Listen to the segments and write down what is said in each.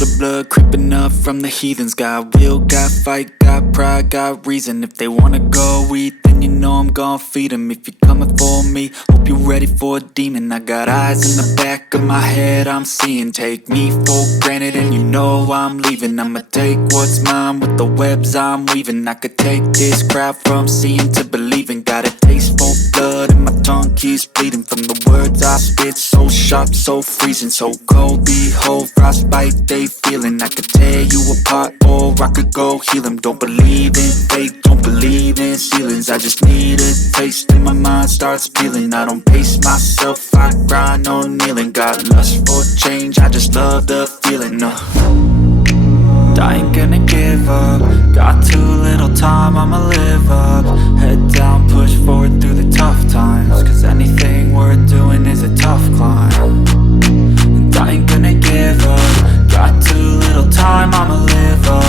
the blood creeping up from the heathens. Got will, got fight, got pride, got reason. If they wanna go eat, then you know I'm gon' feed them. If you're coming for me, hope you're ready for a demon. I got eyes in the back of my head, I'm seeing. Take me for granted and you know I'm leaving. I'ma take what's mine with the webs I'm weaving. I could take this crowd from seeing to believing. Got a taste for blood and my tongue keeps bleeding from the words I spit. So sharp, so freezing, so cold. Behold, frostbite they feeling. I could tear you apart or I could go heal them. Don't believe in fate, don't believe in ceilings. I just need a taste and my mind starts peeling. I don't pace myself, I grind on kneeling. Got lust for change, I just love the feeling. I ain't gonna give up. Got too little time, I'ma live up. Head down, push forward through the tough times. Cause anything worth doing is a tough climb. And I ain't gonna give up. Got too little time, I'ma live up.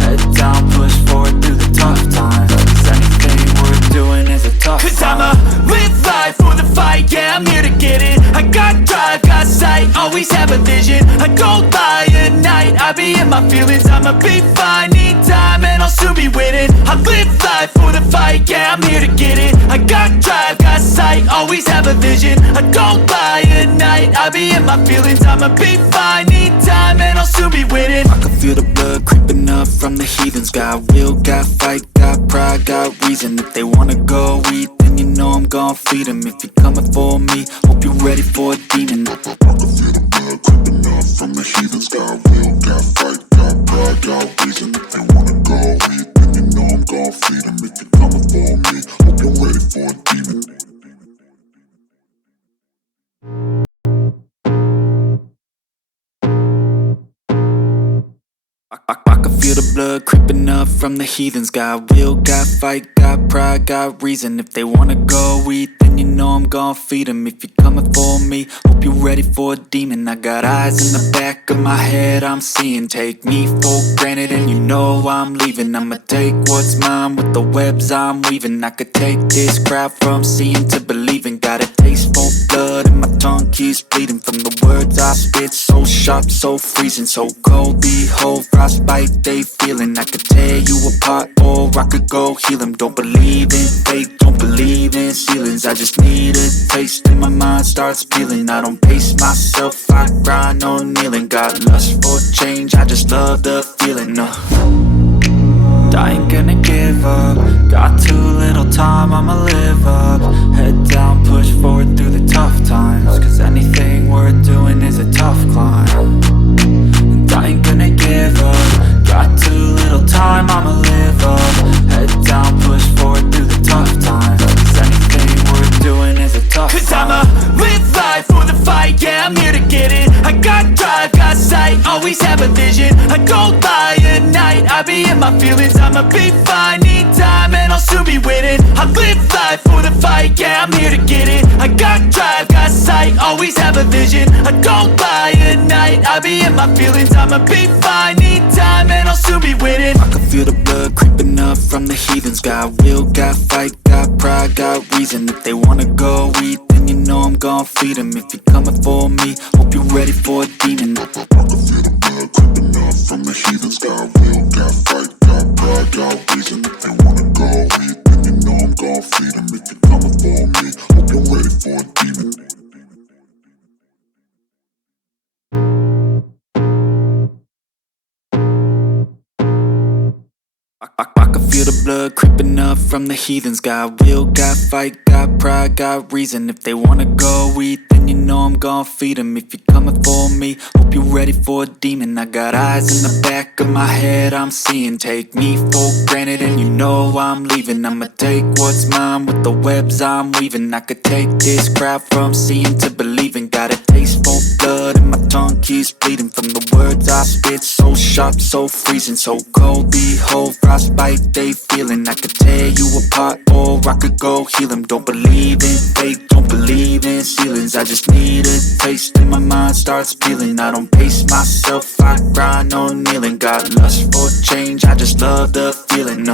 Head down, push forward through the tough times. Cause anything worth doing is a tough climb. Cause I'ma live life for the fight, yeah, I'm here to get it. I got drive, got sight, always have a vision. I go by at night, I be in my feelings. I'ma be fine, need time and I'll soon be winning. I live life for the fight, yeah, I'm here to get it. I got drive, got sight, always have a vision. I go by at night, I be in my feelings. I'ma be fine, need time and I'll soon be winning. I can feel the blood creeping up from the heathens. Got will, got fight, got pride, got reason. If they wanna go eat, then you know I'm gon' feed them. If you're coming for me, hope you're ready for a demon. I can feel the blood creeping up from the heathens. Got will, got fight, got pride, got reason. If they wanna go eat, then you know I'm gon' feed them. If you're coming for me, hope you're ready for a demon. I can feel the blood creeping up from the heathens. Got will, got fight, got pride, got reason. If they wanna go eat, then you know I'm gon' feed them. If you're coming for me, hope you're ready for a demon. I got eyes in the back of my head, I'm seeing. Take me for granted and you know I'm leaving. I'ma take what's mine with the webs I'm weaving. I could take this crowd from seeing to believing. Got a taste for blood and my tongue keeps bleeding from the words I spit. So sharp, so freezing, so cold. Behold, frostbite they feeling. I could tear you apart or I could go heal them. Don't believe in fate, don't believe in ceilings. I just need a taste and my mind starts peeling. I don't pace myself, I grind on kneeling. Got lust for change, I just love the feeling. I ain't gonna give up. Got too little time, I'ma live up. Head down, push forward through the tough times. Cause anything worth doing is a tough climb. And I ain't gonna give up. Got too little time, I'ma live up. Head down, push forward through the tough times. Cause anything worth doing is a tough climb. Cause I'ma live life for the fight, yeah, I'm here to get it. I got drive, got sight, always have a vision. I go by at night, I be in my feelings. I'ma be fine, need time and I'll soon be winning. I live life for the fight, yeah, I'm here to get it. I got drive, got sight, always have a vision. I go by at night, I be in my feelings. I'ma be fine, need time and I'll soon be winning. I can feel the blood creeping up from the heathens. Got will, got fight, got pride, got reason. If they wanna go eat, then you know I'm gon' feed them. If you're coming for me, hope you're ready for a demon. I can feel the blood creeping up from the heathens. Got will, got fight, got pride, got reason. If they wanna go eat, then you know I'm gon' feed them. If you're coming for me, hope you're ready for a demon. I can feel the blood creeping up from the heathens. Got will, got fight, got pride, got reason. If they wanna go eat, then you know I'm gon' feed them. If you're coming for me, hope you're ready for a demon. I got eyes in the back of my head, I'm seeing. Take me for granted and you know I'm leaving. I'ma take what's mine with the webs I'm weaving. I could take this crowd from seeing to believing. Got a taste for blood and my tongue keeps bleeding from the words I spit. So sharp, so freezing, so cold. Behold, frostbite they feeling. I could tear you apart or I could go heal them. Don't believe in fate, don't believe in ceilings. I just need a taste and my mind starts peeling. I don't pace myself, I grind on kneeling. Got lust for change, I just love the feeling.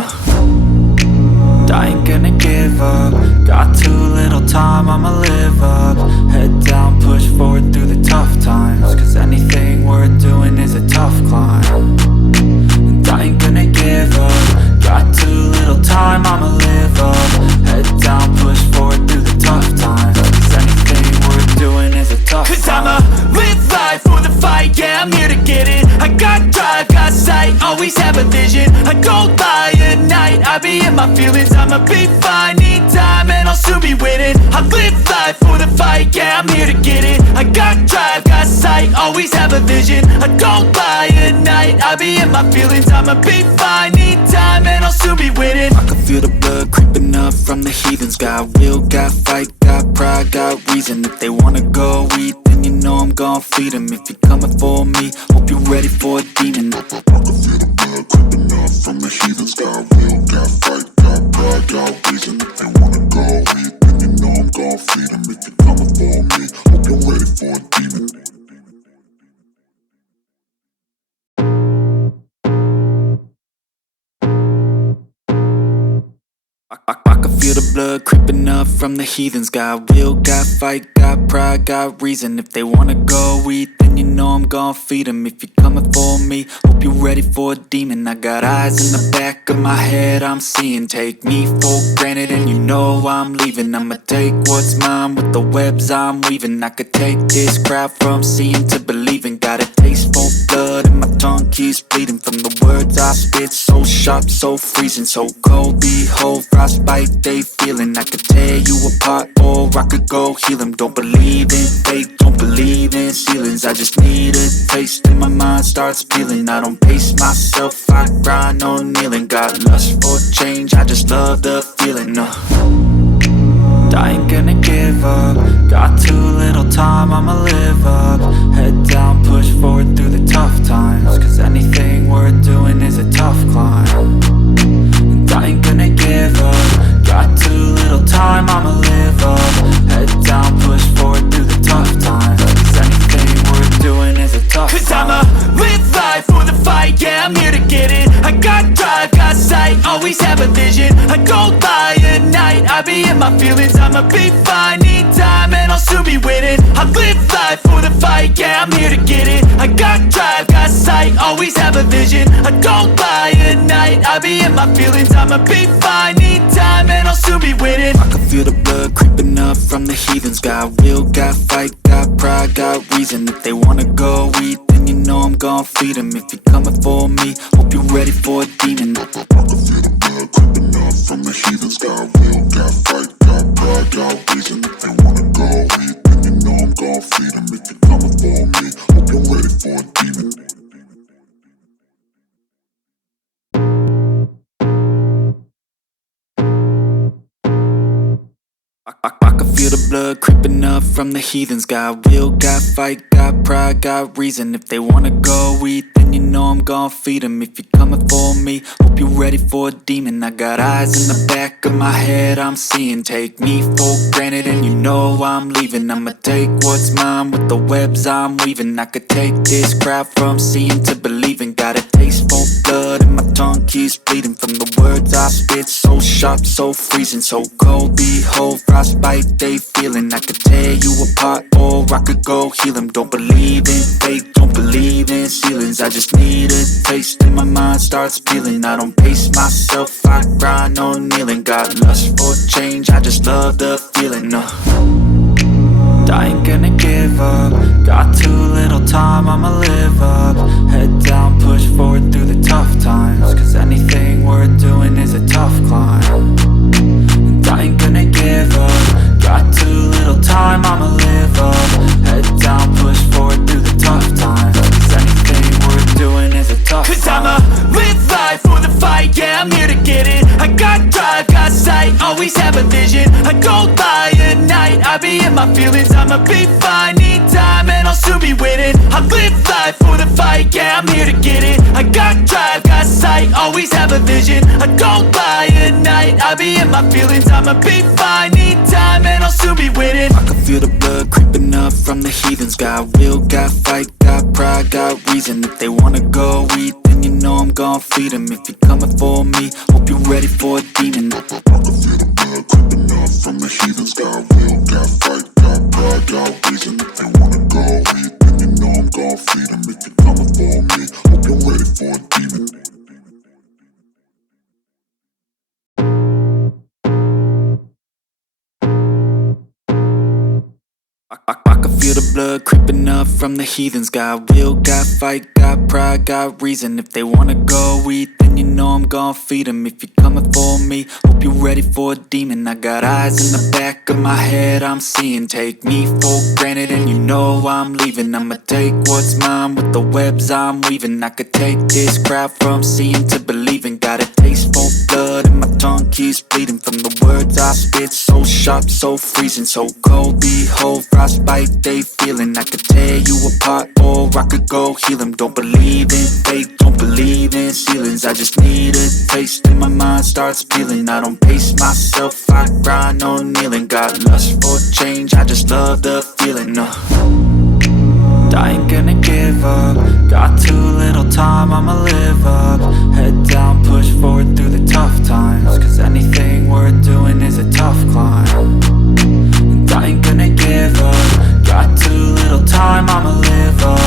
I ain't gonna give up. Got too little time, I'ma live up. Head down, push forward through the tough times. Cause anything worth doing is a tough climb. I got drive, got sight, always have a vision. I don't lie at night, I be in my feelings. I'ma be fine, need time and I'll soon be winning. I live life for the fight, yeah, I'm here to get it. I got drive, got sight, always have a vision. I don't lie at night, I be in my feelings. I'ma be fine, need time and I'll soon be winning. I can feel the blood creeping up from the heathens. Got will, got fight, got pride, got reason. If they wanna go eat, then you know I'm gon' feed them. If you're coming for me, hope you're ready for a demon. I can feel the blood creeping up from the heathens. Got will, got fight, got pride, got reason. If they wanna go eat, then you know I'm gon' feed them. If you're coming for me, hope you're ready for a demon. I can feel the blood creeping up from the heathens. Got will, got fight, got pride, got reason. If they wanna go eat, then you know I'm gon' feed them. If you're coming for me, hope you're ready for a demon. I got eyes in the back of my head, I'm seeing. Take me for granted and you know I'm leaving. I'ma take what's mine with the webs I'm weaving. I could take this crowd from seeing to believing. Got a taste for blood and my tongue keeps bleeding from the words I spit. So sharp, so freezing, so cold. Behold, frostbite they feeling. I could tear you apart or I could go heal them. Don't believe in fate, don't believe in ceilings. I just need a taste and my mind starts peeling. I don't pace myself, I grind on kneeling. Got lust for change, I just love the feeling. I ain't gonna give up. Got too little time, I'ma live up. Head down, push forward through the tough times. Cause anything worth doing is a tough climb. And I ain't gonna give up. Got too little time, I'ma live up. Head down, push forward through the tough times. Cause anything worth doing is a tough climb. Cause I'ma live life for the fight, yeah, I'm here to get it. I got drive, got sight, always have a vision. I don't lie at night, I be in my feelings. I'ma be fine, need time and I'll soon be winning. I live life for the fight, yeah, I'm here to get it. I got drive, got sight, always have a vision. I don't lie at night, I be in my feelings. I'ma be fine, need time and I'll soon be winning. I can feel the blood creeping up from the heathens. Got will, got fight, got pride, got reason. If they wanna go eat, then you know I'm gon' feed them. If you're coming for me, hope you're ready for a demon. I can feel the blood creeping up from the heathens. Got will, got fight, got pride, got reason. If they wanna go eat, then you know I'm gon' feed them. If you're coming for me, hope you're ready for a demon. I can feel the blood creeping up from the heathens. Got will, got fight, got pride, got reason. If they wanna go eat, then you know I'm gon' feed them. If you're coming for me, hope you're ready for a demon. I got eyes in the back of my head, I'm seeing. Take me for granted and you know I'm leaving. I'ma take what's mine with the webs I'm weaving. I could take this crowd from seeing to believing. Got a taste for blood and my tongue keeps bleeding from the words I spit. So sharp, so freezing, so cold. Behold, frostbite they feeling. I could tear you apart or I could go heal them. Don't believe in fate, don't believe in ceilings. I just need a taste and my mind starts peeling. I don't pace myself, I grind on kneeling. Got lust for change, I just love the feeling. I ain't gonna give up. Got too little time, I'ma live up. Head down, push forward through the tough times. Cause anything worth doing is a tough climb. And I ain't gonna give up. Got too little time, I'ma live up. Head down, push forward through the tough times. Cause anything worth doing is a tough climb. Cause I'ma live life for the fight, yeah, I'm here to get it. I got drive, got sight, always have a vision. I don't lie at night, I be in my feelings. I'ma be fine, need time and I'll soon be winning. I live life for the fight, yeah, I'm here to get it. I got drive, got sight, always have a vision. I don't lie at night, I be in my feelings. I'ma be fine, need time and I'll soon be winning. I can feel the blood creeping up from the heathens. Got will, got fight, got pride, got reason. If they wanna go eat, then you know I'm gon' feed them. If you're coming for me, hope you're ready for a demon. I can feel the blood creeping up from the heathens. Got will, got fight, got pride, got reason. If they wanna go eat, then you know I'm gon' feed them. If you're coming for me, hope you're ready for a demon. I can feel the blood creeping up from the heathens. Got will, got fight, got pride, got reason. If they wanna go eat, then you know I'm gon' feed them. If you're coming for me, hope you're ready for a demon. I got eyes in the back of my head, I'm seeing. Take me for granted and you know I'm leaving. I'ma take what's mine with the webs I'm weaving. I could take this crowd from seeing to believing. Got a taste for blood and my tongue keeps bleeding from the words I spit. So sharp, so freezing, so cold. Behold, frostbite they feeling. I could tear you apart or I could go heal them. Don't believe in fate, don't believe in ceilings. I just need a taste and my mind starts peeling. I don't pace myself, I grind on kneeling. Got lust for change, I just love the feeling. I ain't gonna give up. Got too little time, I'ma live up. Head down, push forward through the tough times. Cause anything worth doing is a tough climb. And I ain't gonna give up. Got too little time, I'ma live up.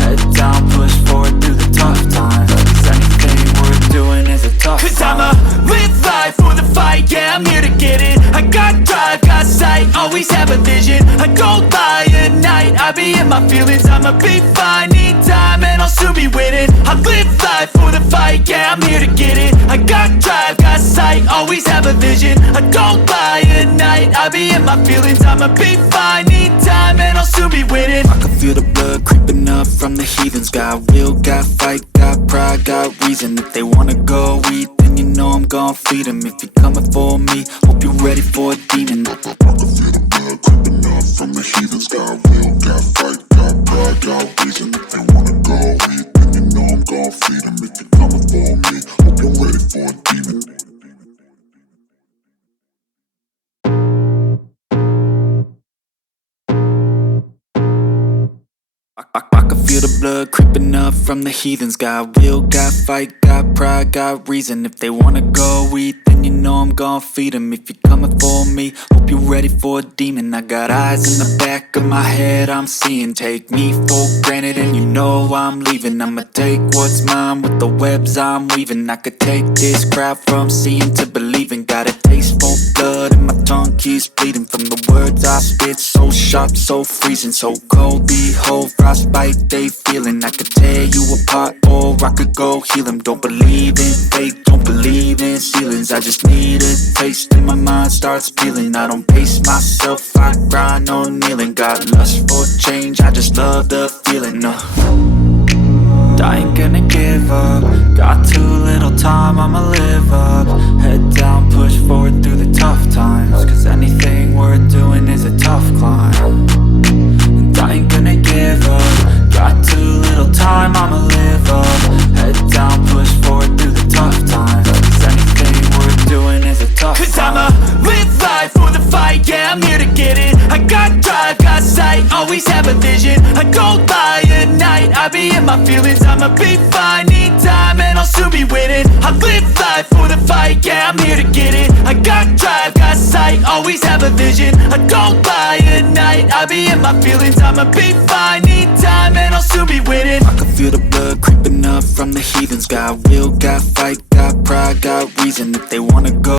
Head down, push forward through the tough times. Cause anything worth doing is a tough climb. Cause I'ma live life for the fight, yeah, I'm here to get it. I got drive, got sight, always have a vision. I go by at night, I be in my feelings. I'ma be fine, need time and I'll soon be winning. I live life for the fight, yeah, I'm here to get it. I got drive, got sight, always have a vision. I go by at night, I be in my feelings. I'ma be fine, need time and I'll soon be winning. I can feel the blood creeping up from the heathens. Got will, got fight, got pride, got reason. If they wanna go eat, then you know I'm gon' feed them. If you're coming for me, hope you're ready for a demon. I can feel the blood creeping up from the heathens. Got will, got fight, got pride, got reason. If they wanna go eat, then you know I'm gon' feed them. If you're coming for me, hope you're ready for a demon. I can feel the blood creeping up from the heathens. Got will, got fight, got pride, got reason. If they wanna go eat, then you know I'm gon' feed them. If you're coming for me, hope you're ready for a demon. I got eyes in the back of my head, I'm seeing. Take me for granted and you know I'm leaving. I'ma take what's mine with the webs I'm weaving. I could take this crowd from seeing to believing. Got a taste for blood and my tongue keeps bleeding from the words I spit. So sharp, so freezing, so cold. Behold, frostbite they feeling. I could tear you apart or I could go heal them. Don't believe in fate, don't believe in ceilings. I just need a taste and my mind starts peeling. I don't pace myself, I grind on kneeling. Got lust for change, I just love the feeling. I ain't gonna give up. Got too little time, I'ma live up. Head down, push forward through the tough times. Cause anything worth doing is a tough climb. And I ain't gonna give up. Got too little time, I'ma live up. Head down, push forward through the tough times. Cause anything worth doing is a tough climb. Cause I'ma live life for the fight, yeah, I'm here to get it. I got drive, got sight, always have a vision. I go by at night, I be in my feelings. I'ma be fine, need time and I'll soon be winning. I live life for the fight, yeah, I'm here to get it. I got drive, got sight, always have a vision. I go by at night, I be in my feelings. I'ma be fine, need time and I'll soon be winning. I can feel the blood creeping up from the heathens. Got will, got fight, got pride, got reason. If they wanna go